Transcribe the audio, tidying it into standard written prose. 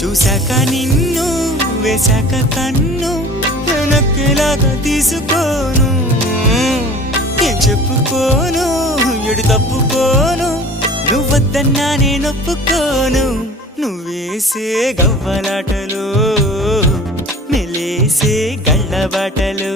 చూశాక నిన్ను వేశాక కన్ను వెనక్కిలాగా తీసుకోను ఏం చెప్పుకోను ఎడు తప్పుకోను నువ్వొద్దన్నా నేనొప్పుకోను నువ్వేసే గవ్వలాటలు మెలేసే గళ్ళబాటలు